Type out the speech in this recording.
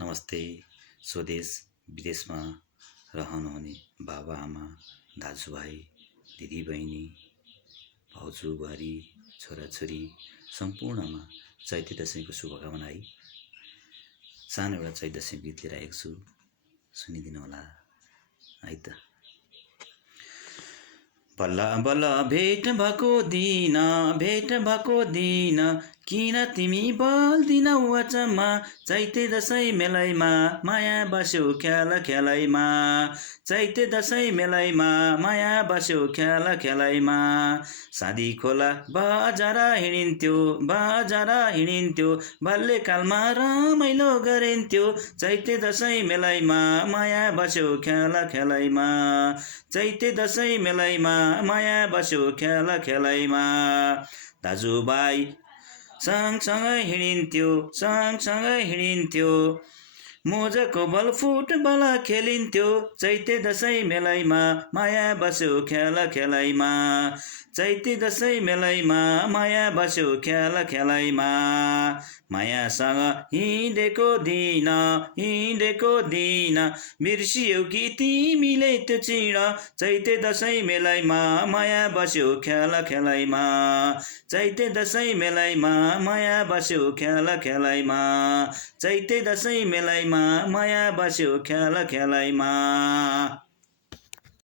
नमस्ते। स्वदेश विदेशमा रहनुहुने बाबाआमा, दाजुभाइ, दिदीबहिनी, भाउजू बुहारी, छोराछोरी सम्पूर्णमा चैते दशैंको शुभकामना है। सानो एउटा चैते दशैं गीत लिएर आएको छु, सुनिदिनु होला है त। बल्ल बल्ल भेट भएको दिन किन तिमी बोल्दिनौ अचम्म चैते दशैं मेलैमा माया बस्यो ख्याल ख्यालैमा चैते दशैं मेलैमा माया बस्यो ख्याल ख्यालैमा सादी खोला बजार हिँडिन्थ्यो बाल्यकालमा रमाइलो गरिन्थ्यो चैते दशैं मेलैमा माया बस्यो ख्याल ख्यालैमा चैते दशैं मेलैमा माया बस्यो ख्याल ख्यालैमा दाजुभाइ सँगसँगै हिँडिन्थ्यो मोजको बल फुटबल खेलिन्थ्यो चैते दशैं मेलैमा माया बस्यो ख्याल ख्यालैमा चैते दशैं मेलैमा माया बस्यो ख्याल ख्यालैमा मायासँग हिँडेको दिन बिर्सियौ कि तिमीले त्यो चिड चैते दशैं मेलैमा माया बस्यो ख्याल ख्यालैमा चैते दशैं मेलैमा माया बस्यो ख्याल ख्यालैमा चैते दशैं मेलैमा माया बस्यो ख्याल ख्यालैमा।